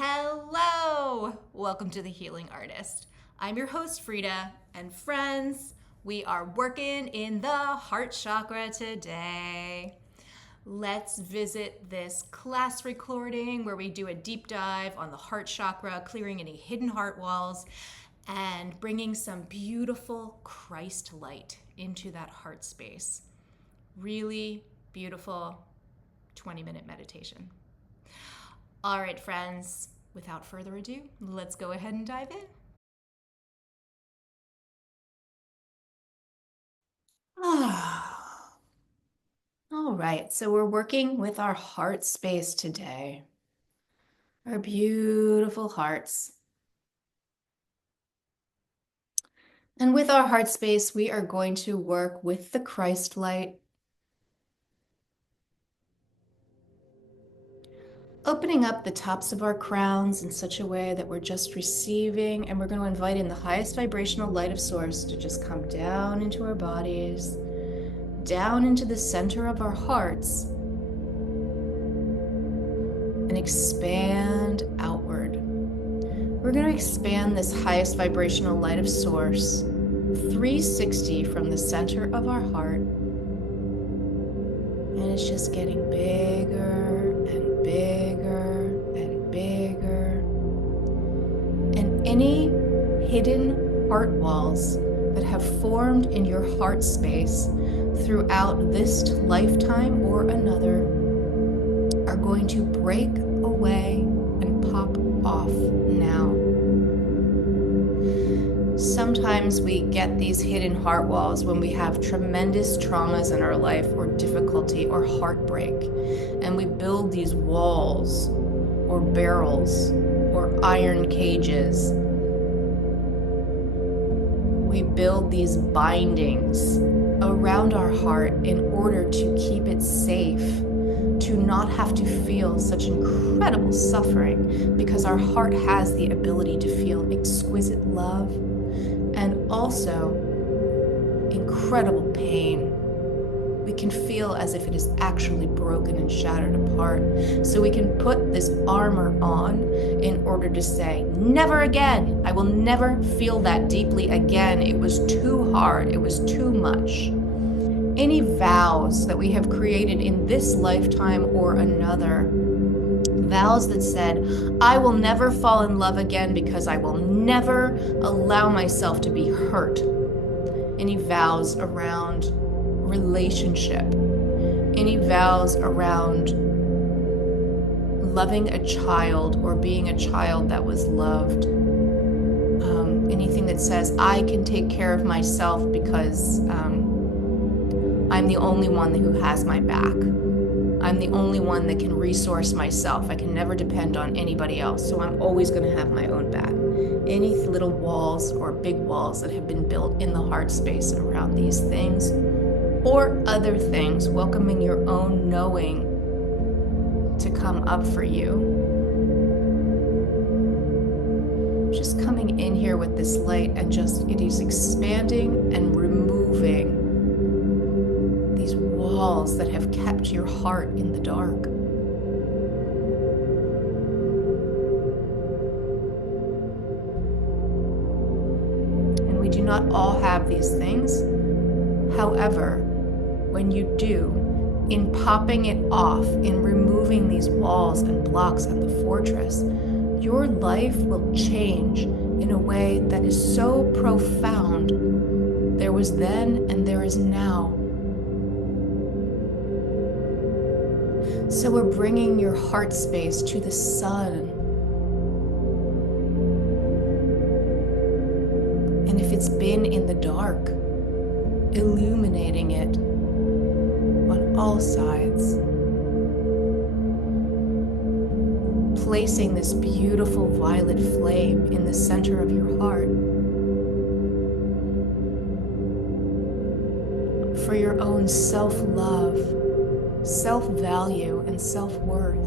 Hello! Welcome to The Healing Artist. I'm your host, Frida, and friends, we are working in the heart chakra today. Let's visit this class recording where we do a deep dive on the heart chakra, clearing any hidden heart walls, and bringing some beautiful Christ light into that heart space. Really beautiful 20-minute meditation. All right, friends, without further ado, let's go ahead and dive in. All right, so we're working with our heart space today. Our beautiful hearts. And with our heart space, we are going to work with the Christ light, opening up the tops of our crowns in such a way that we're just receiving, and we're going to invite in the highest vibrational light of source to just come down into our bodies, down into the center of our hearts, and expand outward. We're going to expand this highest vibrational light of source 360 from the center of our heart, and it's just getting bigger and bigger and bigger. And any hidden heart walls that have formed in your heart space throughout this lifetime or another are going to break away and pop off now. Sometimes we get these hidden heart walls when we have tremendous traumas in our life or difficulty or heartbreak, and we build these walls or barrels or iron cages. We build these bindings around our heart in order to keep it safe, to not have to feel such incredible suffering, because our heart has the ability to feel exquisite love and also incredible pain. We can feel as if it is actually broken and shattered apart. So we can put this armor on in order to say, never again. I will never feel that deeply again. It was too hard. It was too much. Any vows that we have created in this lifetime or another, vows that said, I will never fall in love again because I will never allow myself to be hurt. Any vows around relationship, any vows around loving a child or being a child that was loved, anything that says, I can take care of myself because I'm the only one who has my back. I'm the only one that can resource myself. I can never depend on anybody else, so I'm always going to have my own back. Any little walls or big walls that have been built in the heart space around these things or other things, welcoming your own knowing to come up for you. Just coming in here with this light and just, it is expanding and removing these walls that have kept your heart in the dark. And we do not all have these things. However, when you do, in popping it off, in removing these walls and blocks and the fortress, your life will change in a way that is so profound. There was then and there is now. So we're bringing your heart space to the sun. And if it's been in the dark, illuminating it on all sides. Placing this beautiful violet flame in the center of your heart for your own self-love, self-value, and self-worth.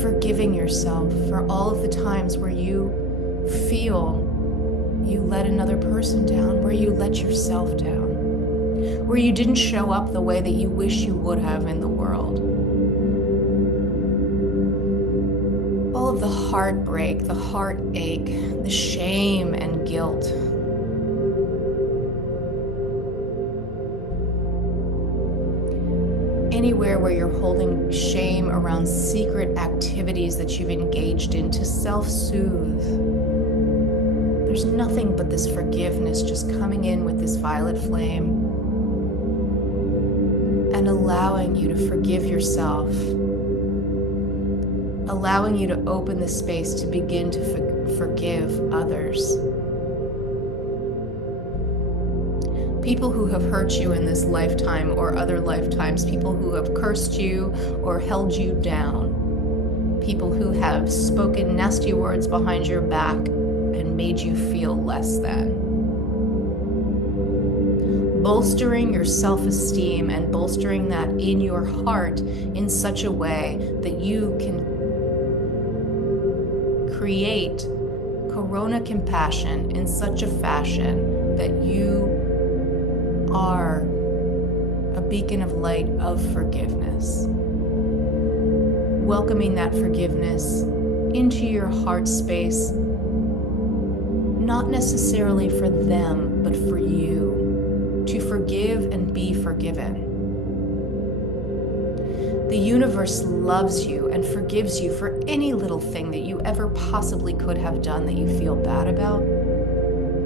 Forgiving yourself for all of the times where you feel you let another person down, where you let yourself down, where you didn't show up the way that you wish you would have in the world. of the heartbreak, the heartache, the shame and guilt. Anywhere where you're holding shame around secret activities that you've engaged in to self-soothe. There's nothing but this forgiveness just coming in with this violet flame and allowing you to forgive yourself, allowing you to open the space to begin to forgive others. People who have hurt you in this lifetime or other lifetimes, people who have cursed you or held you down, people who have spoken nasty words behind your back and made you feel less than. Bolstering your self-esteem and bolstering that in your heart in such a way that you can create corona compassion in such a fashion that you are a beacon of light of forgiveness. Welcoming that forgiveness into your heart space, not necessarily for them, but for you, to forgive and be forgiven. The universe loves you and forgives you for any little thing that you ever possibly could have done that you feel bad about.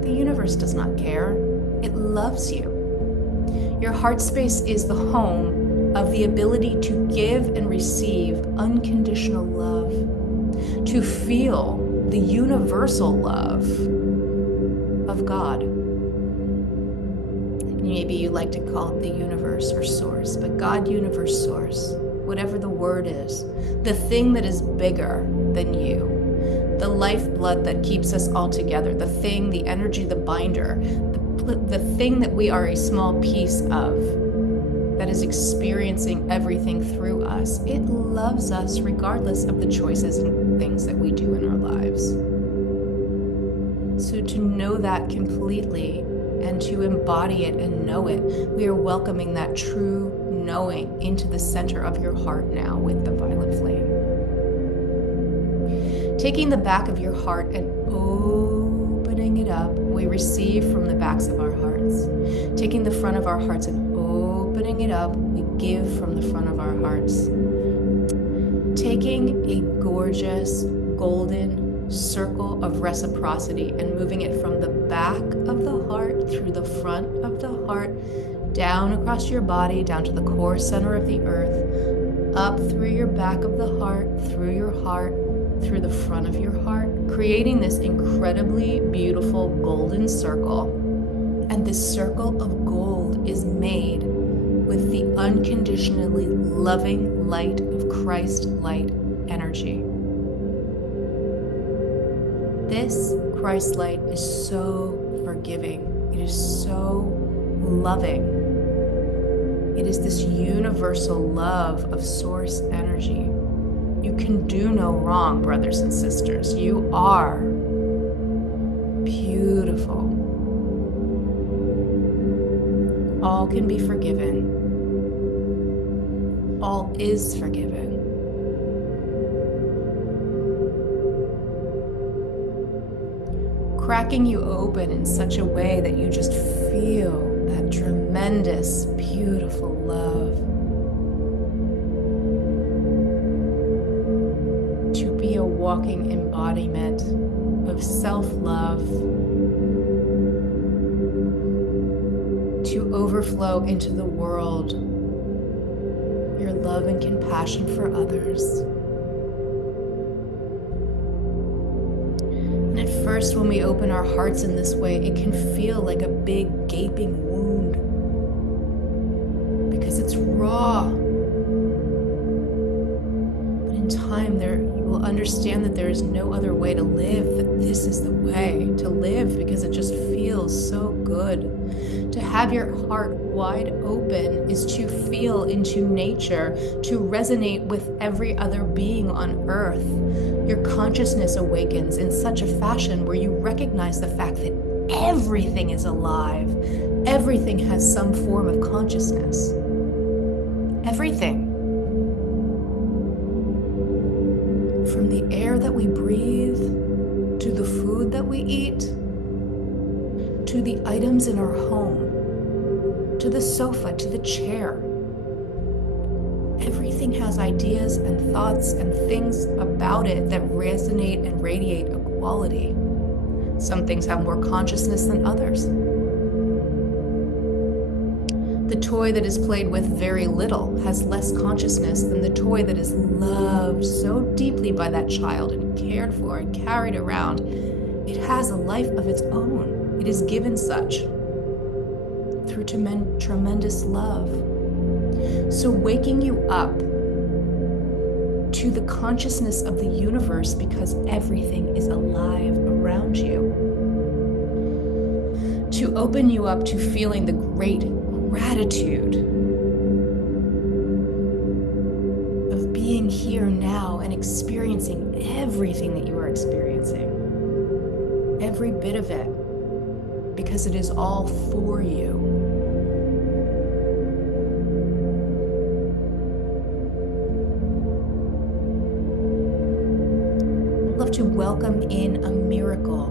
The universe does not care. It loves you. Your heart space is the home of the ability to give and receive unconditional love, to feel the universal love of God. Maybe you like to call it the universe or source, but God, universe, source, whatever the word is, the thing that is bigger than you, the lifeblood that keeps us all together, the thing, the energy, the binder, the thing that we are a small piece of, that is experiencing everything through us. It loves us regardless of the choices and things that we do in our lives. So to know that completely and to embody it and know it, we are welcoming that true knowing into the center of your heart now with the violet flame. Taking the back of your heart and opening it up, we receive from the backs of our hearts. Taking the front of our hearts and opening it up, we give from the front of our hearts. Taking a gorgeous golden circle of reciprocity and moving it from the back of the heart through the front of the heart, down across your body, down to the core center of the earth, up through your back of the heart, through the front of your heart, creating this incredibly beautiful golden circle. And this circle of gold is made with the unconditionally loving light of Christ light energy. This Christ light is so forgiving. It is so loving. It is this universal love of source energy. You can do no wrong, brothers and sisters. You are beautiful. All can be forgiven. All is forgiven. Cracking you open in such a way that you just feel that tremendous, beautiful love. To be a walking embodiment of self-love, to overflow into the world your love and compassion for others. And at first, when we open our hearts in this way, it can feel like a big gaping wound because it's raw. But in time, you will understand that there is no other way to live, that this is the way to live because it just feels so good. To have your heart wide open is to feel into nature, to resonate with every other being on earth. Your consciousness awakens in such a fashion where you recognize the fact that everything is alive. Everything has some form of consciousness. Everything. From the air that we breathe, to the food that we eat, to the items in our home, to the sofa, to the chair. Everything has ideas and thoughts and things about it that resonate and radiate a quality. Some things have more consciousness than others. The toy that is played with very little has less consciousness than the toy that is loved so deeply by that child and cared for and carried around. It has a life of its own. It is given such through tremendous love. So waking you up to the consciousness of the universe, because everything is alive around you, to open you up to feeling the great gratitude of being here now and experiencing everything that you are experiencing, every bit of it, because it is all for you. I'd love to welcome in a miracle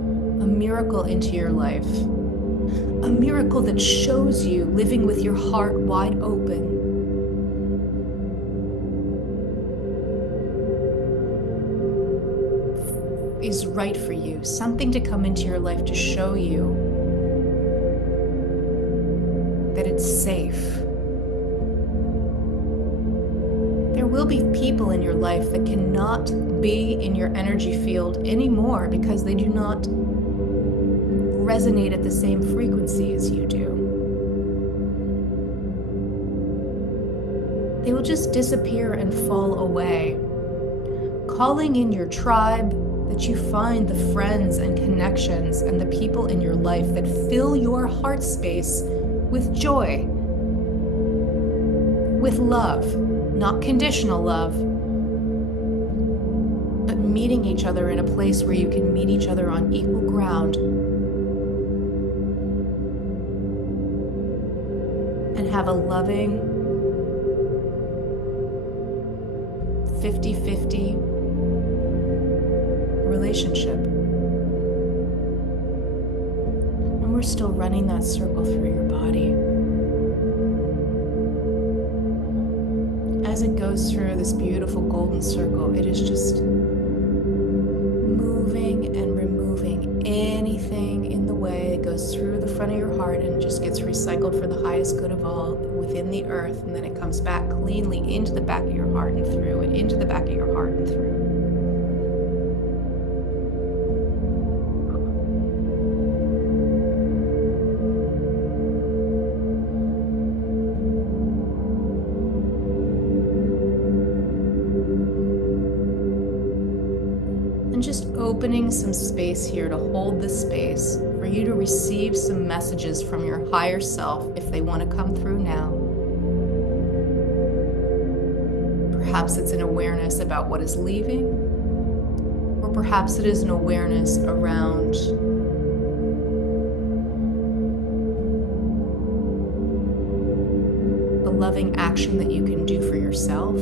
into your life. A miracle that shows you living with your heart wide open. Is right for you. Something to come into your life to show you that it's safe. There will be people in your life that cannot be in your energy field anymore because they do not resonate at the same frequency as you do. They will just disappear and fall away. Calling in your tribe, that you find the friends and connections and the people in your life that fill your heart space with joy, with love, not conditional love, but meeting each other in a place where you can meet each other on equal ground and have a loving 50-50 relationship. And we're still running that circle through your body. As it goes through this beautiful golden circle, it is just moving and removing anything in the way. It goes through the front of your heart and just gets recycled for the highest good of all within the earth, and then it comes back cleanly into the back of your heart and through, and into the back of your heart and through. And just opening some space here to hold the space for you to receive some messages from your higher self if they want to come through now. Perhaps it's an awareness about what is leaving, or perhaps it is an awareness around a loving action that you can do for yourself.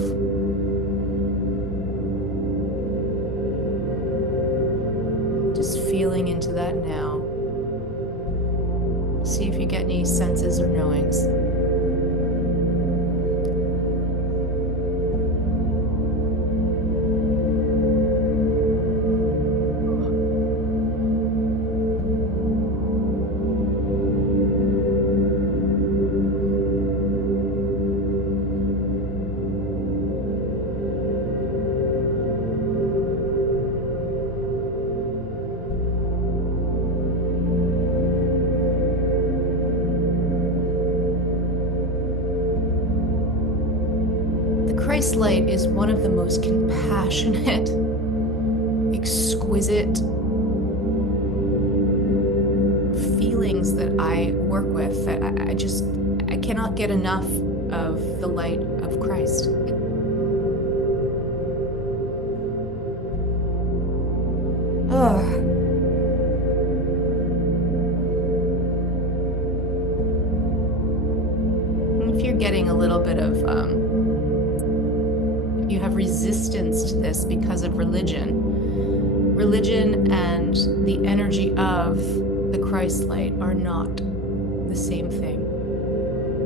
Just feeling into that now. See if you get any senses or knowings. Christ light is one of the most compassionate, exquisite feelings that I work with. That I cannot get enough of the light of Christ. If you're getting a little bit of you have resistance to this because of religion. Religion and the energy of the Christ light are not the same thing.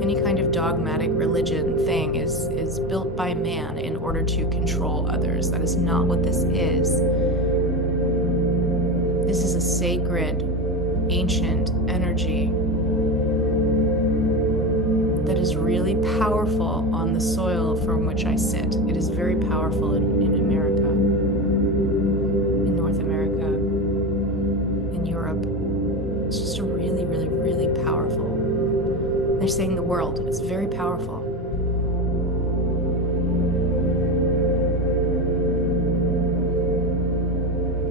Any kind of dogmatic religion thing is built by man in order to control others. That is not what this is. This is a sacred, ancient energy that is really powerful on the soil from which I sit. It is very powerful in America, in North America, in Europe. It's just a really, really, really powerful. They're saying the world. It's very powerful.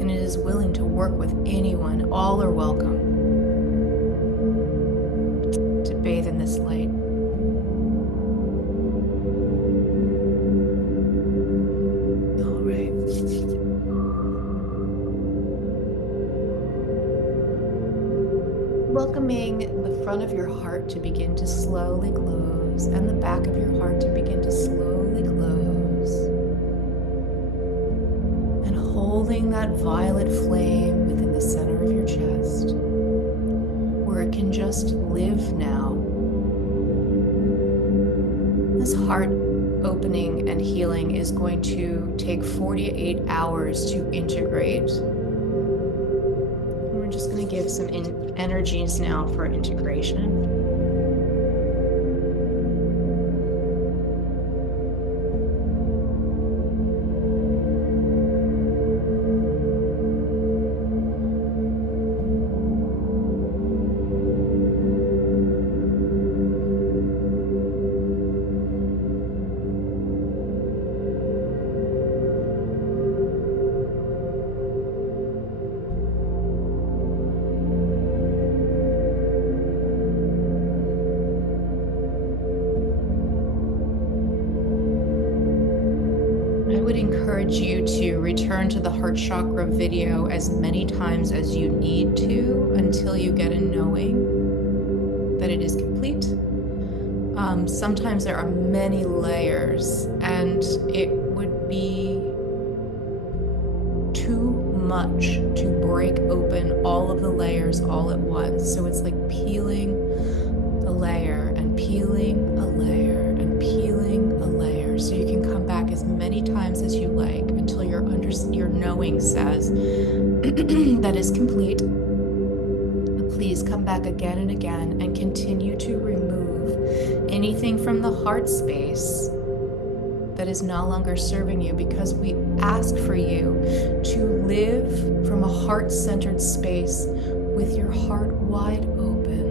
And it is willing to work with anyone. All are welcome to bathe in this light. All right. Welcoming the front of your heart to begin to slowly close and the back of your heart to begin to slowly close. And holding that violet flame within the center of your chest, where it can just live now. This heart opening and healing is going to take 48 hours to integrate. We're just going to give some energies now for integration. I would encourage you to return to the heart chakra video as many times as you need to until you get a knowing that it is complete. Sometimes there are many layers and it would be too much to break open all of the layers all at once. So it's like peeling a layer and peeling a layer and peeling a layer. So you can come back as many times as you like until your knowing says that is complete. Please come back again and again and continue to remove anything from the heart space that is no longer serving you, because we ask for you to live from a heart-centered space with your heart wide open.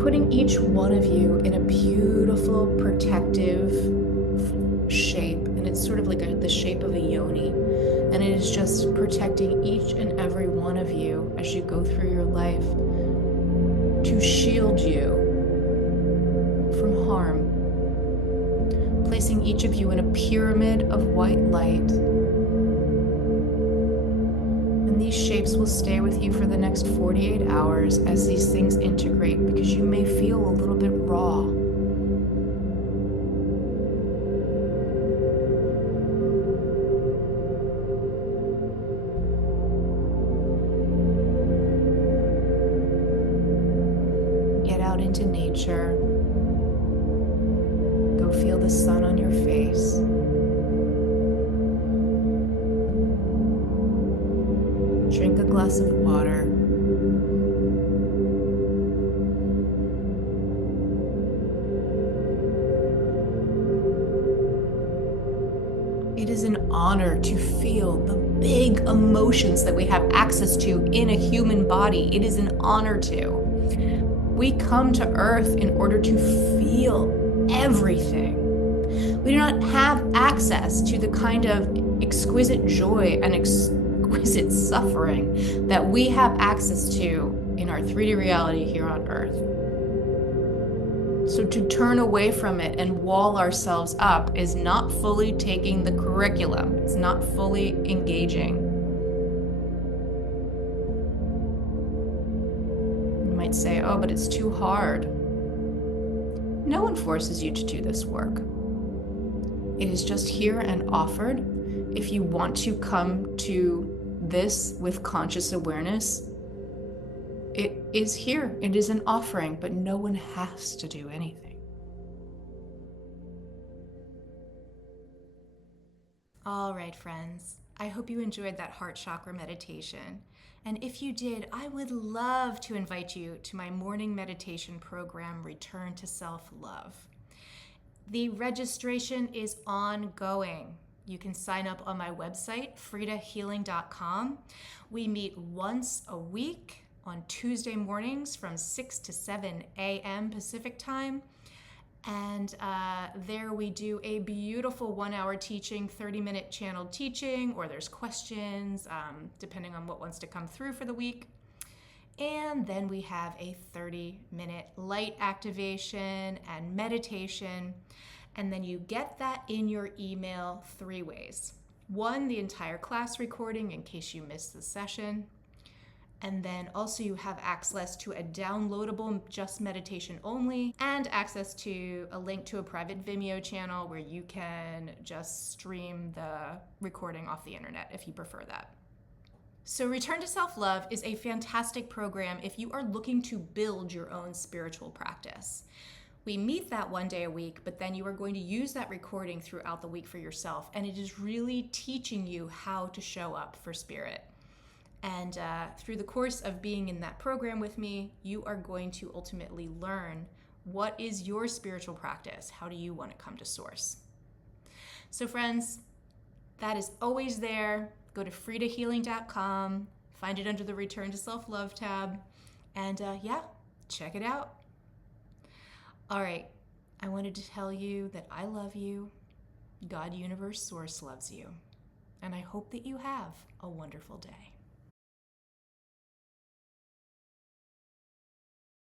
Putting each one of you in a beautiful protective shape, and it's sort of like the shape of a yoni, and it is just protecting each and every one of you as you go through your life to shield you from harm, placing each of you in a pyramid of white light. And these shapes will stay with you for the next 48 hours as these things integrate, because you may feel a little bit raw. Get out into nature. Go feel the sun on your face. Drink a glass of water. It is an honor to feel the big emotions that we have access to in a human body. It is an honor to. We come to Earth in order to feel everything. We do not have access to the kind of exquisite joy and exquisite suffering that we have access to in our 3D reality here on Earth. So to turn away from it and wall ourselves up is not fully taking the curriculum. It's not fully engaging. You might say, oh, but it's too hard. No one forces you to do this work. It is just here and offered. If you want to come to this with conscious awareness, it is here. It is an offering, but no one has to do anything. All right, friends. I hope you enjoyed that heart chakra meditation. And if you did, I would love to invite you to my morning meditation program, Return to Self-Love. The registration is ongoing. You can sign up on my website, fridahealing.com. We meet once a week on Tuesday mornings from 6 to 7 a.m. Pacific time. And there we do a beautiful 1-hour teaching, 30-minute channeled teaching, or there's questions, depending on what wants to come through for the week. And then we have a 30-minute light activation and meditation. And then you get that in your email 3 ways. 1, the entire class recording in case you missed the session. And then also you have access to a downloadable just meditation only, and access to a link to a private Vimeo channel where you can just stream the recording off the internet if you prefer that. So Return to Self-Love is a fantastic program if you are looking to build your own spiritual practice. We meet that 1 day a week, but then you are going to use that recording throughout the week for yourself, and it is really teaching you how to show up for spirit. And through the course of being in that program with me, you are going to ultimately learn what is your spiritual practice. How do you want to come to source? So friends, that is always there. Go to fridahealing.com, find it under the Return to Self-Love tab, and check it out. All right, I wanted to tell you that I love you, God, Universe, Source loves you, and I hope that you have a wonderful day.